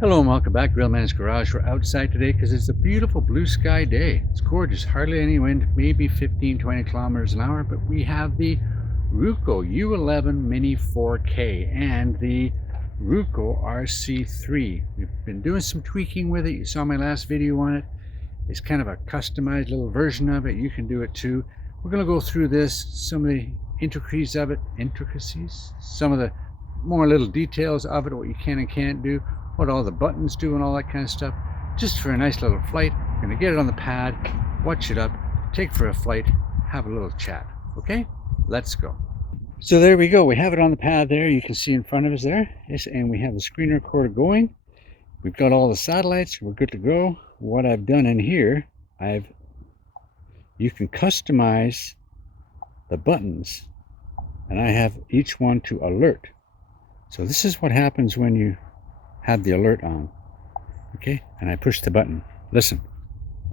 Hello and welcome back, Real Man's Garage. We're outside today because it's a beautiful blue sky day. It's gorgeous, hardly any wind, maybe 15-20 kilometers an hour, but we have the Ruko U11Mini 4K and the Ruko RC3. We've been doing some tweaking with it. You saw my last video on it. It's kind of a customized little version of it. You can do it too. We're going to go through this, some of the intricacies, some of the more little details of it, what you can and can't do, what all the buttons do and all that kind of stuff, just for a nice little flight. We're going to get it on the pad, watch it up, take for a flight, have a little chat. Okay, let's go. So there we go, we have it on the pad there. You can see in front of us there, and we have the screen recorder going. We've got all the satellites, we're good to go. What I've done in here, you can customize the buttons, and I have each one to alert. So this is what happens when you have the alert on. Okay, and I push the button. Listen,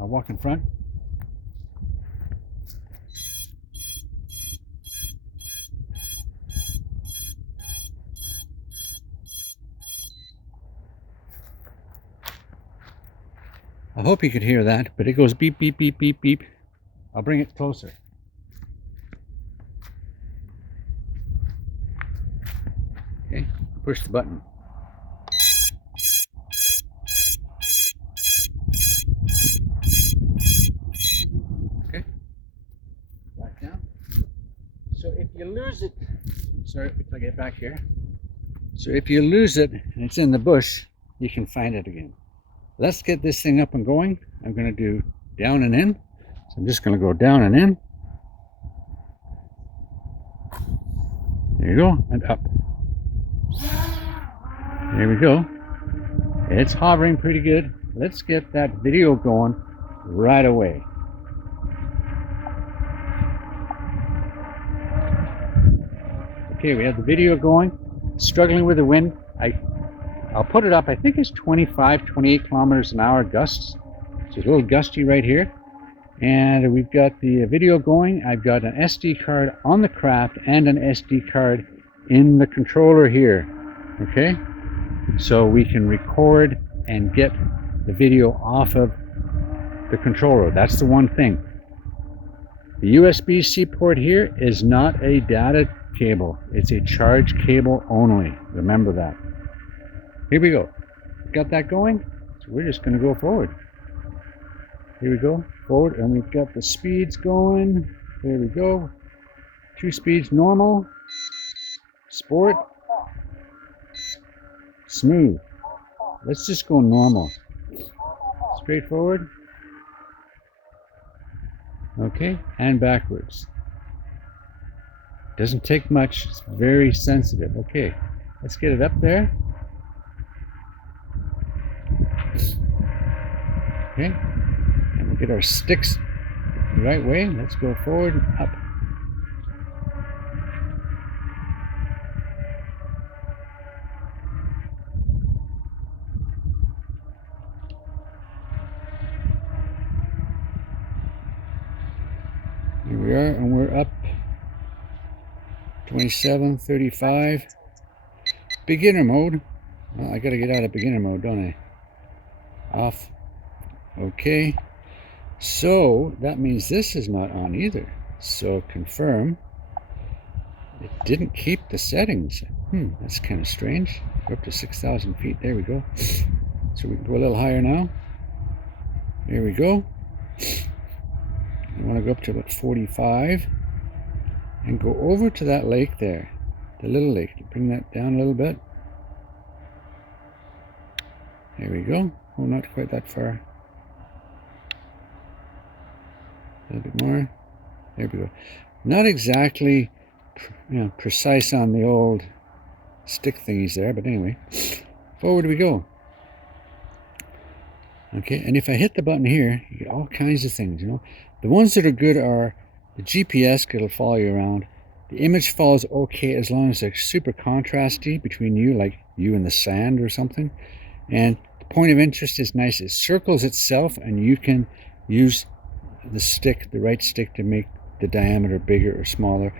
I'll walk in front. I hope you could hear that, but it goes beep, beep, beep, beep, beep. I'll bring it closer. Okay, push the button. Okay, back down. So if you lose it, sorry if I get back here. So if you lose it and it's in the bush, you can find it again. Let's get this thing up and going. I'm going to do down and in. So I'm just going to go down and in. There you go, and up. There we go. It's hovering pretty good. Let's get that video going right away. Okay, we have the video going. Struggling with the wind. I'll put it up. I think it's 25, 28 kilometers an hour gusts. So it's a little gusty right here. And we've got the video going. I've got an SD card on the craft and an SD card in the controller here. Okay, so we can record and get the video off of the controller. That's the one thing. The USB-C port here is not a data cable. It's a charge cable only. Remember that. Here we go. Got that going? So we're just going to go forward. Here we go, forward, and we've got the speeds going. There we go. 2 speeds, normal, sport, smooth. Let's just go normal. Straightforward. Okay, and backwards. Doesn't take much, it's very sensitive. Okay, let's get it up there. Okay, and we'll get our sticks the right way. Let's go forward and up. Here we are, and we're up 27, 35. Beginner mode. Well, I gotta get out of beginner mode, don't I? Off. Okay, so that means this is not on either. So confirm. It didn't keep the settings. That's kind of strange. We're up to 6,000 feet. There we go. So we can go a little higher now. There we go. I want to go up to about 45 and go over to that lake there, the little lake. Bring that down a little bit. There we go. Oh, not quite that far. A little bit more. There we go. Not exactly, precise on the old stick thingies there, but anyway, forward we go. Okay, and if I hit the button here, you get all kinds of things. The ones that are good are the GPS. It'll follow you around. The image follows okay as long as they're super contrasty between you, like you and the sand or something. And the point of interest is nice. It circles itself, and you can use the stick, the right stick, to make the diameter bigger or smaller,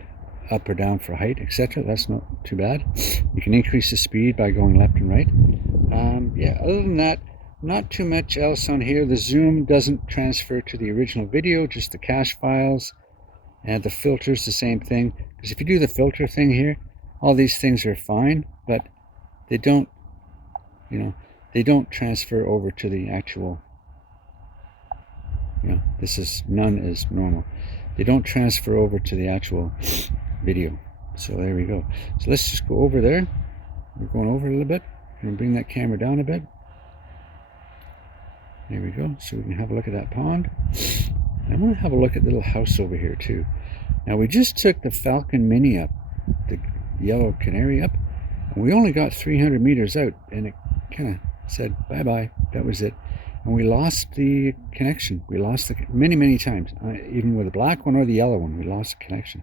up or down for height, etc. That's not too bad. You can increase the speed by going left and right. Yeah, other than that, not too much else on here. The zoom doesn't transfer to the original video, just the cache files. And the filter's the same thing. Because if you do the filter thing here, all these things are fine, but they don't, you know, they don't transfer over to the actual, you know, this is, none is normal. They don't transfer over to the actual video. So there we go. So let's just go over there. We're going over a little bit. I'm going to bring that camera down a bit. There we go. So we can have a look at that pond. And I want to have a look at the little house over here too. Now we just took the Falcon Mini up, the yellow canary up, and we only got 300 meters out, and it kind of said bye-bye. That was it. And we lost the connection. We lost the many times. Even with the black one or the yellow one, we lost the connection.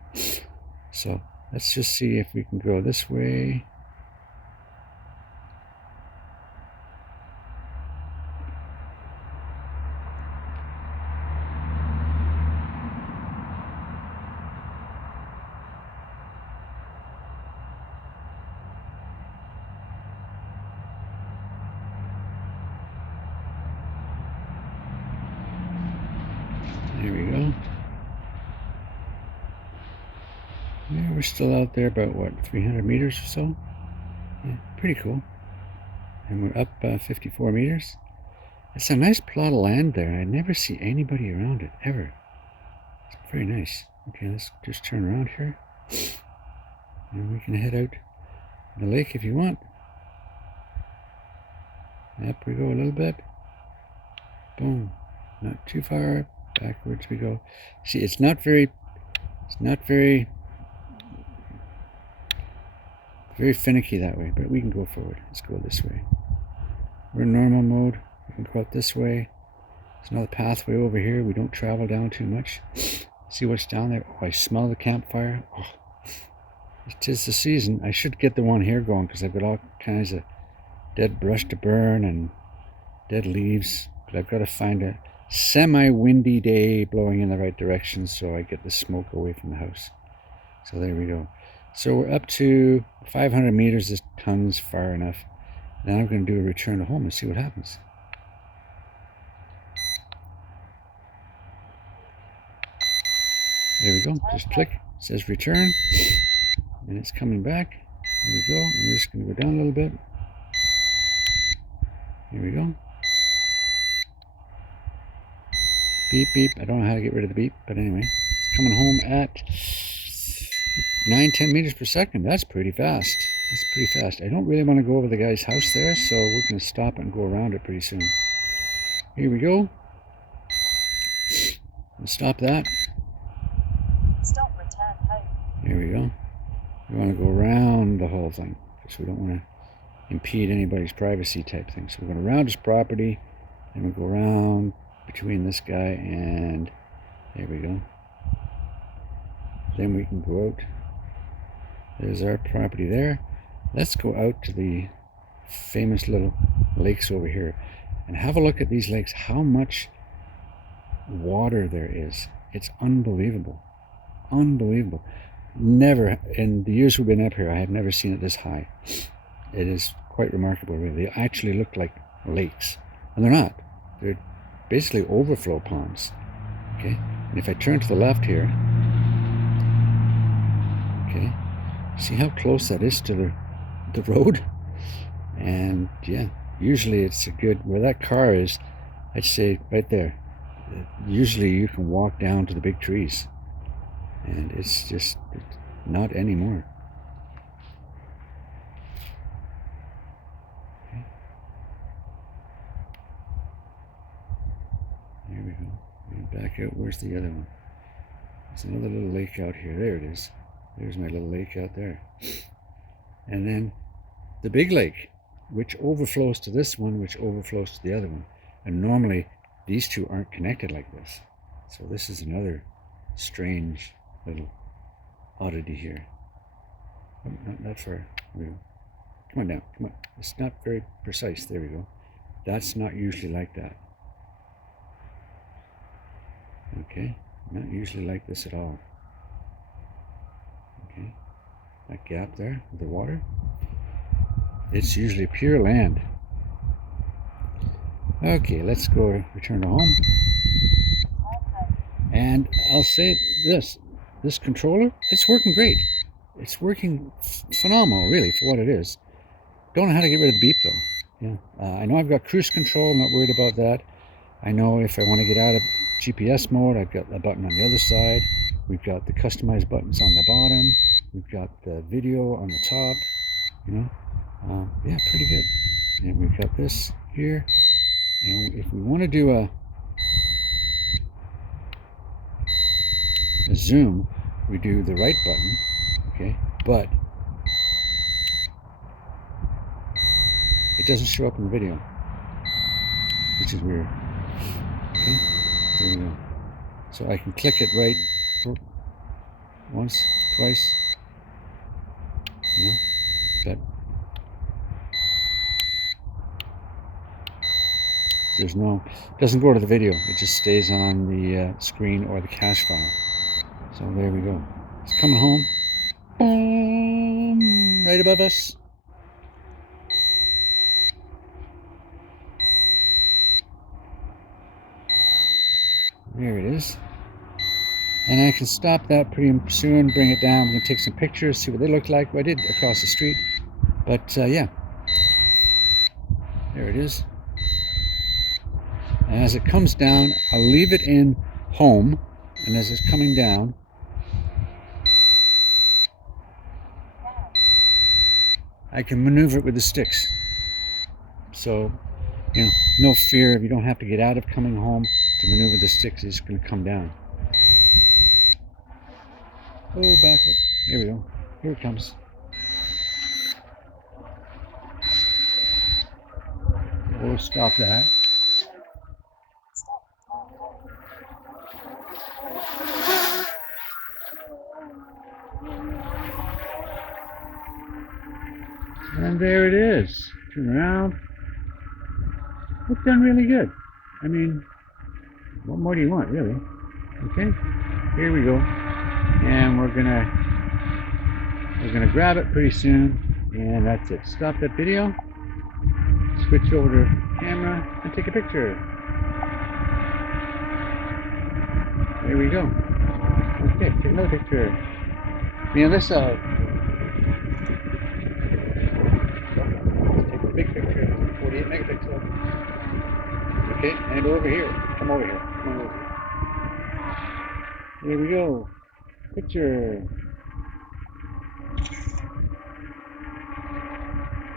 So let's just see if we can go this way. There we go. Yeah, we're still out there about, what, 300 meters or so? Yeah, pretty cool. And we're up 54 meters. It's a nice plot of land there. I never see anybody around it, ever. It's very nice. Okay, let's just turn around here. And we can head out the lake if you want. Up we go a little bit. Boom. Not too far. Backwards we go. See, it's not very finicky that way, but we can go forward. Let's go this way. We're in normal mode. We can go out this way. There's another pathway over here. We don't travel down too much. See what's down there? Oh, I smell the campfire. Oh, it is the season. I should get the one here going because I've got all kinds of dead brush to burn and dead leaves. But I've got to find a semi-windy day blowing in the right direction so I get the smoke away from the house. So there we go. So we're up to 500 meters. This tons far enough. Now I'm going to do a return to home and see what happens. There we go. Just click. It says return. And it's coming back. There we go. I'm just going to go down a little bit. Here we go. Beep, beep. I don't know how to get rid of the beep, but anyway. It's coming home at 9-10 meters per second. That's pretty fast. That's pretty fast. I don't really want to go over the guy's house there, so we're going to stop and go around it pretty soon. Here we go. Let's stop that. Stop, return home. Here we go. We want to go around the whole thing because we don't want to impede anybody's privacy type thing. So we're going around his property, and we go around between this guy and there we go. Then we can go out. There's our property there. Let's go out to the famous little lakes over here and have a look at these lakes. How much water there is. It's unbelievable. Unbelievable. Never, in the years we've been up here, I have never seen it this high. It is quite remarkable, really. They actually look like lakes. And they're not. They're basically overflow ponds. Okay? And if I turn to the left here, okay, see how close that is to the road? And yeah, usually it's a good, where that car is, I'd say right there. Usually you can walk down to the big trees. And it's just not anymore. Okay. There we go. And back out. Where's the other one? There's another little lake out here. There it is. There's my little lake out there. And then the big lake, which overflows to this one, which overflows to the other one. And normally these two aren't connected like this. So this is another strange little oddity here. Oh, not far. There we go. Come on down. Come on. It's not very precise. There we go. That's not usually like that. Okay. Not usually like this at all. Okay. That gap there with the water. It's usually pure land. Okay, let's go return to home. Home, hey. And I'll say this controller, it's working great. It's working phenomenal, really, for what it is. Don't know how to get rid of the beep, though. Yeah, I know I've got cruise control, not worried about that. I know if I want to get out of GPS mode, I've got a button on the other side. We've got the customized buttons on the bottom. We've got the video on the top, you know. Yeah, pretty good. And we've got this here. And if we want to do a zoom, we do the right button, okay? But it doesn't show up in the video, which is weird. Okay, there we go. So I can click it right once, twice, you know, but there's no, it doesn't go to the video. It just stays on the screen or the cache file. So there we go. It's coming home. Boom! Right above us. There it is. And I can stop that pretty soon, bring it down. I'm going to take some pictures, see what they look like. Well, I did across the street. But yeah, there it is. And as it comes down, I'll leave it in home. And as it's coming down, I can maneuver it with the sticks. So, you know, no fear. You don't have to get out of coming home to maneuver the sticks. It's just going to come down. Oh, back up. There we go. Here it comes. We'll stop that. Stop return, hey. And there it is. Turn around. It's done really good. I mean, what more do you want, really? Okay, here we go. And we're gonna grab it pretty soon. And that's it. Stop that video. Switch over to camera and take a picture. There we go. Okay, take another picture. Me on this side. Take a big picture. 48 megapixel. Okay, and over here. Come over here. Come on over here. There we go. Picture.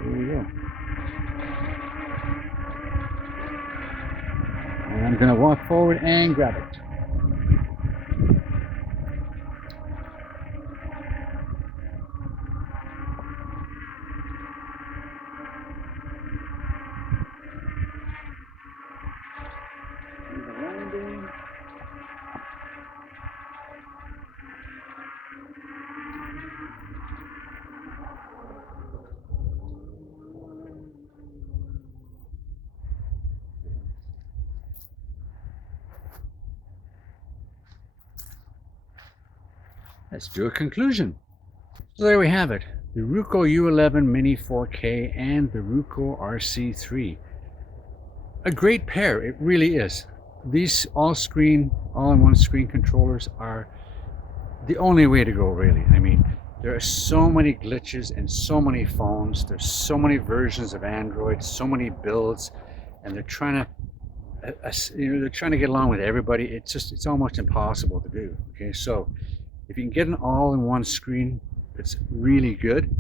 There we go. And I'm going to walk forward and grab it. Let's do a conclusion. So there we have it. The Ruko U11Mini 4K and the Ruko RC3. A great pair, it really is. These all-in-one screen controllers are the only way to go, really. I mean, there are so many glitches in so many phones. There's so many versions of Android, so many builds, and they're trying to get along with everybody. It's almost impossible to do. Okay, so if you can get an all-in-one screen that's really good,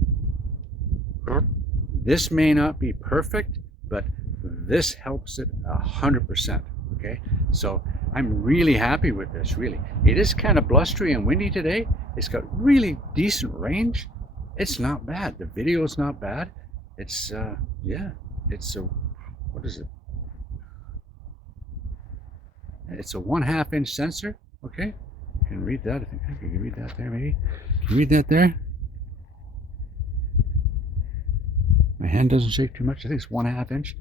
this may not be perfect, but this helps it 100%. Okay, so I'm really happy with this. Really, it is kind of blustery and windy today. It's got really decent range. It's not bad. The video is not bad. It's yeah, it's a, what is it? It's a 1/2 inch sensor. Okay, you can read that. I think you can read that there, maybe. Can you read that there? My hand doesn't shake too much. I think it's 1/2 inch.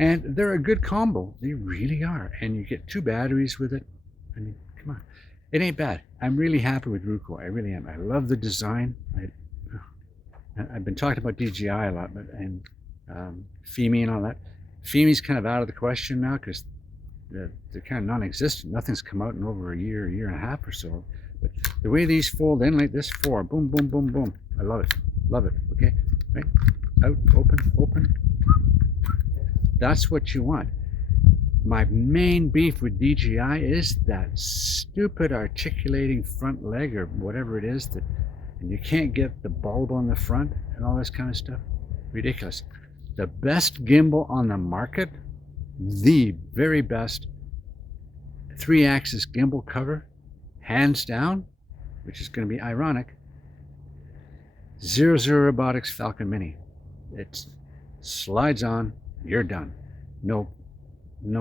And they're a good combo. They really are. And you get 2 batteries with it. I mean, come on. It ain't bad. I'm really happy with Ruko. I really am. I love the design. I've been talking about DJI a lot, and FIMI and all that. FEMI's kind of out of the question now because they're kind of non-existent. Nothing's come out in over a year and a half or so. But the way these fold in like this, four, boom, boom, boom, boom. I love it. Love it. Okay, right? Out, open, open. That's what you want. My main beef with DJI is that stupid articulating front leg or whatever it is that, and you can't get the bulb on the front and all this kind of stuff. Ridiculous. The best gimbal on the market, the very best 3-axis gimbal cover, hands down, which is going to be ironic, 00 Robotics Falcon Mini. It slides on, you're done. No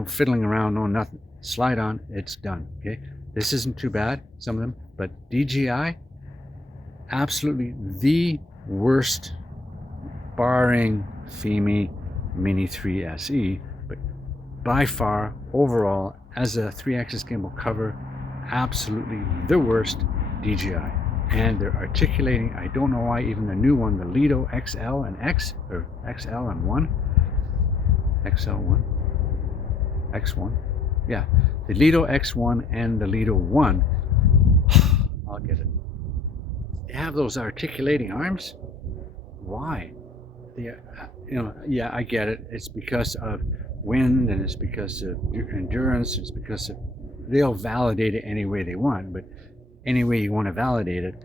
fiddling around, no nothing. Slide on, it's done. Okay, this isn't too bad, some of them, but DJI, absolutely the worst, barring FEMI Mini 3 SE, but by far overall as a 3-axis gimbal cover, absolutely the worst DJI. And they're articulating, I don't know why, even the new one, the Lido XL and X, or XL and 1, XL1, X1, yeah, the Lido X1 and the Lido 1, I'll get it. They have those articulating arms. Why? Yeah, I get it. It's because of wind and it's because of endurance. It's because of, they'll validate it any way they want, but any way you want to validate it,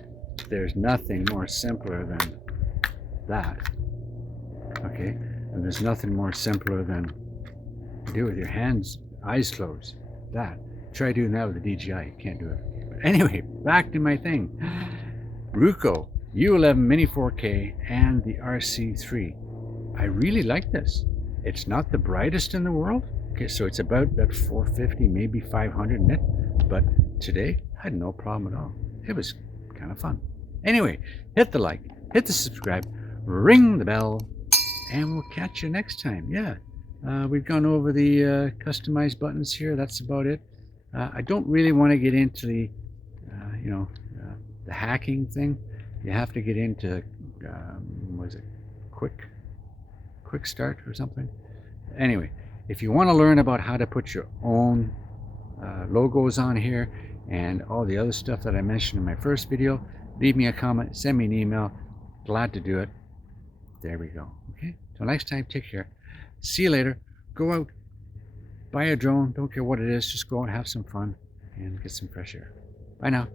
there's nothing more simpler than that. Okay, and there's nothing more simpler than do it with your hands, eyes closed. That. Try doing that with the DJI. You can't do it. But anyway, back to my thing. Ruko U11Mini 4K and the RC3. I really like this. It's not the brightest in the world. Okay, so it's about that 450, maybe 500 nit. But today, I had no problem at all. It was kind of fun. Anyway, hit the like, hit the subscribe, ring the bell, and we'll catch you next time. Yeah, we've gone over the customized buttons here. That's about it. I don't really want to get into the, the hacking thing. You have to get into, was it quick start or something? Anyway, if you want to learn about how to put your own logos on here and all the other stuff that I mentioned in my first video, leave me a comment, send me an email. Glad to do it. There we go. Okay, till next time, take care. See you later. Go out, buy a drone, don't care what it is, just go out and have some fun and get some fresh air. Bye now.